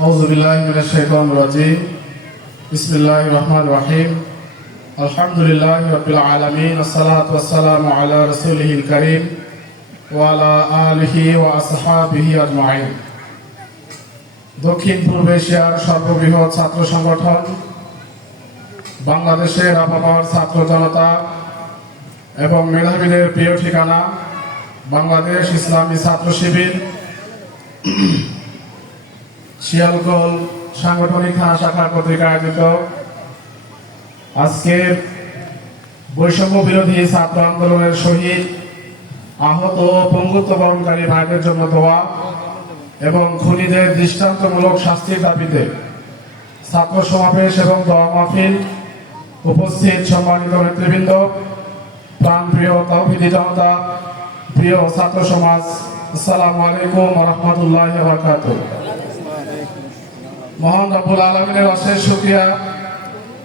أعوذ بالله من الشيطان الرجيم بسم الله الرحمن الرحيم الحمد لله رب العالمين والصلاة والسلام على رسوله الكريم وعلى آله وأصحابه أجمعين দক্ষিণ পূর্ব এশিয়ার সর্ববৃহৎ ছাত্র সংগঠন বাংলাদেশের আপামর ছাত্র জনতা এবং মেধাবীদের প্রিয় ঠিকানা বাংলাদেশ ইসলামী ছাত্র শিবির শিয়ালকোল সাংগঠনিক থানা শাখা কর্তৃক আয়োজিত আজকের বৈষম্য বিরোধী ছাত্র আন্দোলনের শহীদ আহত ও পঙ্গুত্ব বরণকারী ভাইদের জন্য দোয়া এবং খুনিদের দৃষ্টান্তমূলক শাস্তির দাবিতে ছাত্র সমাবেশ এবং দোয়া মাহফিল। উপস্থিত সম্মানিত নেতৃবৃন্দ, প্রাণপ্রিয় তাওহীদি জনতা, প্রিয় ছাত্র সমাজ, আসসালামু আলাইকুম ওয়া রাহমাতুল্লাহি ওয়া বারাকাতুহু। মহান রব্বুল আলামিনের অশেষ শুকরিয়া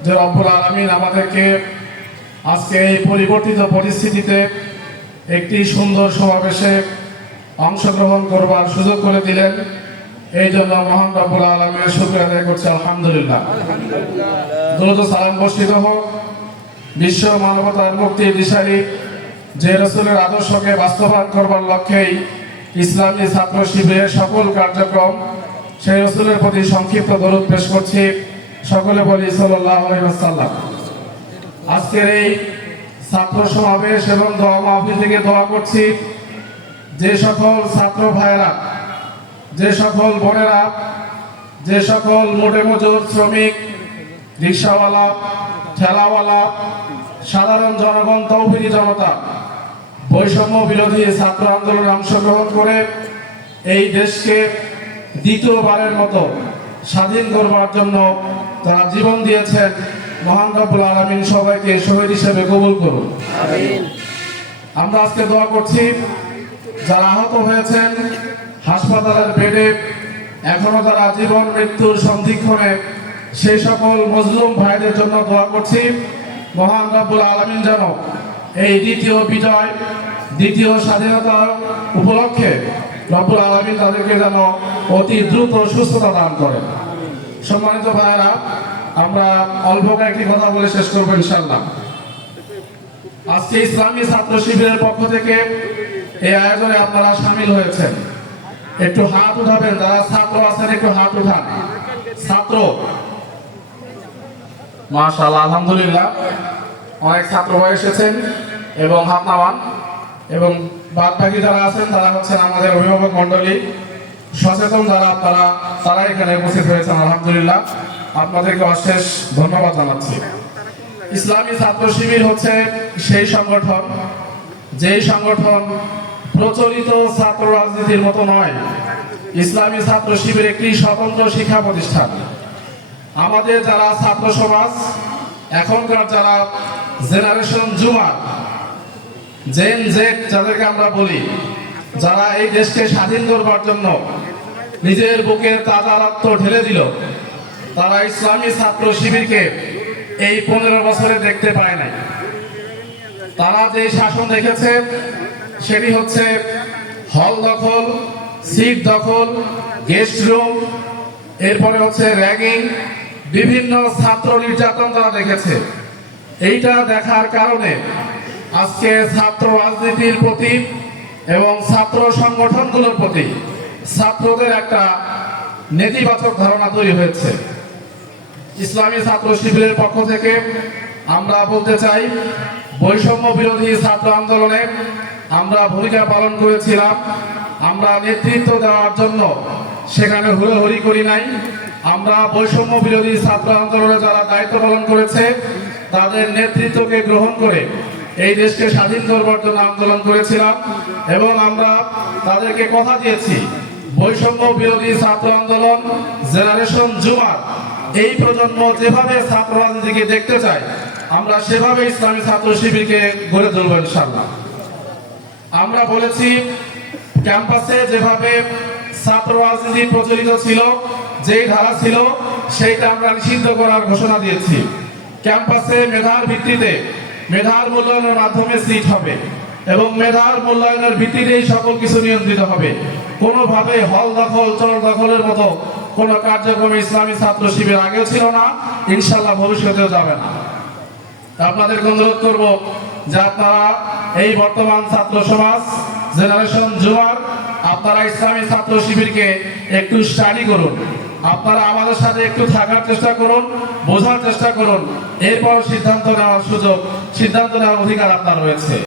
যে রব্বুল আলামিন আমাদেরকে আজকে এই পরিবর্তিত পরিস্থিতিতে একটি সুন্দর সমাবেশে অংশগ্রহণ করবার সুযোগ করে দিলেন। এই জন্য মহান রব্বুল আলামিনের শুকরিয়া আদায় করছি, আলহামদুলিল্লাহ। দরুদ ও সালাম বর্ষিত হোক বিশ্ব মানবতার মুক্তির দিশারি যে রাসূলের আদর্শকে বাস্তবায়ন করবার লক্ষ্যেই ইসলামী ছাত্র শিবিরের সকল কার্যক্রম, সেই রাসূলের প্রতি সংক্ষিপ্ত দরুদ পেশ করছি। সকলে বলি সাল্লাল্লাহু আলাইহি ওয়াসাল্লাম। আজকের এই ছাত্র সমাবেশ এবং দোয়া মাহফিল থেকে দোয়া করছি যে সকল ছাত্র ভাইয়েরা, যে সকল বোনেরা, যে সকল মোটে মজুর, শ্রমিক, রিক্সাওয়ালা, ঠেলাওয়ালা, সাধারণ জনগণ, তাওহীদি জনতা বৈষম্য বিরোধী ছাত্র আন্দোলনে অংশগ্রহণ করে এই দেশকে দ্বিতীয়বারের মতো স্বাধীন করবার জন্য তারা জীবন দিয়েছেন। মহান রব্বুল আলামিন সবাইকে শহীদ হিসেবে কবুল করুন। আমরা আজকে দোয়া করছি যারা আহত হয়েছেন হাসপাতালের বেডে, এখনো তারা জীবন মৃত্যুর সন্ধিক্ষণে, সেই সকল মজলুম ভাইদের জন্য দোয়া করছি। মহান রব্বুল আলামিন যেন এই দ্বিতীয় বিজয়, দ্বিতীয় স্বাধীনতা উপলক্ষে রব্বুল আলামিন তাদেরকে যেন অতি দ্রুত সুস্থতা দান করেন। সম্মানিত ভাইয়েরা, আমরা অল্প কয়েকটি কথা বলে শেষ করবো ইনশাআল্লাহ। আজকে ইসলামী ছাত্র শিবিরের পক্ষ থেকে এই আয়োজনে আপনারা সামিল হয়েছেন। একটু হাত উঠাবেন, যারা ছাত্র আছেন একটু হাত উঠান। ছাত্র, মাশাআল্লাহ, আলহামদুলিল্লাহ, অনেক ছাত্র ভাই এসেছেন এবং হাত নামান। এবং বাদ বাকি যারা আছেন তারা হচ্ছেন আমাদের অভিভাবক মণ্ডলী, সচেতন যারা আপনারা, তারা এখানে উপস্থিত হয়েছেন। আলহামদুলিল্লাহ, আপনাদেরকে অশেষ ধন্যবাদ জানাচ্ছি। ইসলামী ছাত্র শিবির হচ্ছে সেই সংগঠন, যেই সংগঠন প্রচলিত ছাত্র রাজনীতির মতো নয়। ইসলামী ছাত্র শিবির একটি স্বতন্ত্র শিক্ষা প্রতিষ্ঠান। আমাদের যারা ছাত্র সমাজ, এখনকার যারা জেনারেশন জুমার, জেন জেড যাদেরকে আমরা বলি, যারা এই দেশকে স্বাধীন করবার জন্য নিজের বুকের তাজা রক্ত ঢেলে দিল, তারা ইসলামী ছাত্র শিবিরকে এই 15 বছরে দেখতে পায় নাই। তারা যে শাসন দেখেছে সেটি হচ্ছে হল দখল, সিট দখল, গেস্ট রুম, এরপরে হচ্ছে র্যাগিং, বিভিন্ন ছাত্র নির্যাতন তারা দেখেছে। এইটা দেখার কারণে আজকে ছাত্র রাজনীতির প্রতি এবং ছাত্র সংগঠনগুলোর প্রতি ছাত্রদের একটা নেতিবাচক ধারণা তৈরি হয়েছে। ইসলামী ছাত্র শিবিরের পক্ষ থেকে আমরা বলতে চাই, বৈষম্য বিরোধী ছাত্র আন্দোলনে আমরা ভূমিকা পালন করেছিলাম। আমরা নেতৃত্ব দেওয়ার জন্য সেখানে হুড়োহুড়ি করি নাই। আমরা বৈষম্য বিরোধী ছাত্র আন্দোলনে যারা দায়িত্ব পালন করেছে তাদের নেতৃত্বকে গ্রহণ করে এই দেশকে স্বাধীন করবার জন্য আন্দোলন করেছিলাম। এবং আমরা তাদেরকে কথা দিয়েছি, বৈষম্য বিরোধী ছাত্র আন্দোলন জেনারেশন জুমার এই প্রজন্ম যেভাবে ছাত্র রাজনীতিকে দেখতে চায়, আমরা সেভাবে ইসলামী ছাত্র শিবিরকে গড়ে তুলব ইনশাআল্লাহ। আমরা বলেছি, ক্যাম্পাসে যেভাবে ছাত্র রাজনীতি প্রচলিত ছিল, যেই ধারা ছিল, সেইটা আমরা নিষিদ্ধ করার ঘোষণা দিয়েছি। ক্যাম্পাসে মেধার ভিত্তিতে, মেধার মূল্যায়নের মাধ্যমে সিট হবে এবং মেধার মূল্যায়নের ভিত্তিতেই সকল কিছু নিয়ন্ত্রিত হবে। কোনোভাবে হল দখল, চর দখলের মতো কোনো কার্যক্রমে ইসলামী ছাত্র শিবির আগেও ছিল না, ইনশাআল্লাহ ভবিষ্যতেও যাবে না। আপনাদেরকে অনুরোধ করব যে আপনারা এই বর্তমান ছাত্র সমাজ জেনারেশন জুয়ার আপনারা ইসলামী ছাত্র শিবিরকে একটু স্টাডি করুন, আপনারা আমাদের সাথে একটু থাকার চেষ্টা করুন, বোঝার চেষ্টা করুন, এরপর সিদ্ধান্ত নেওয়ার অধিকার আপনার রয়েছে।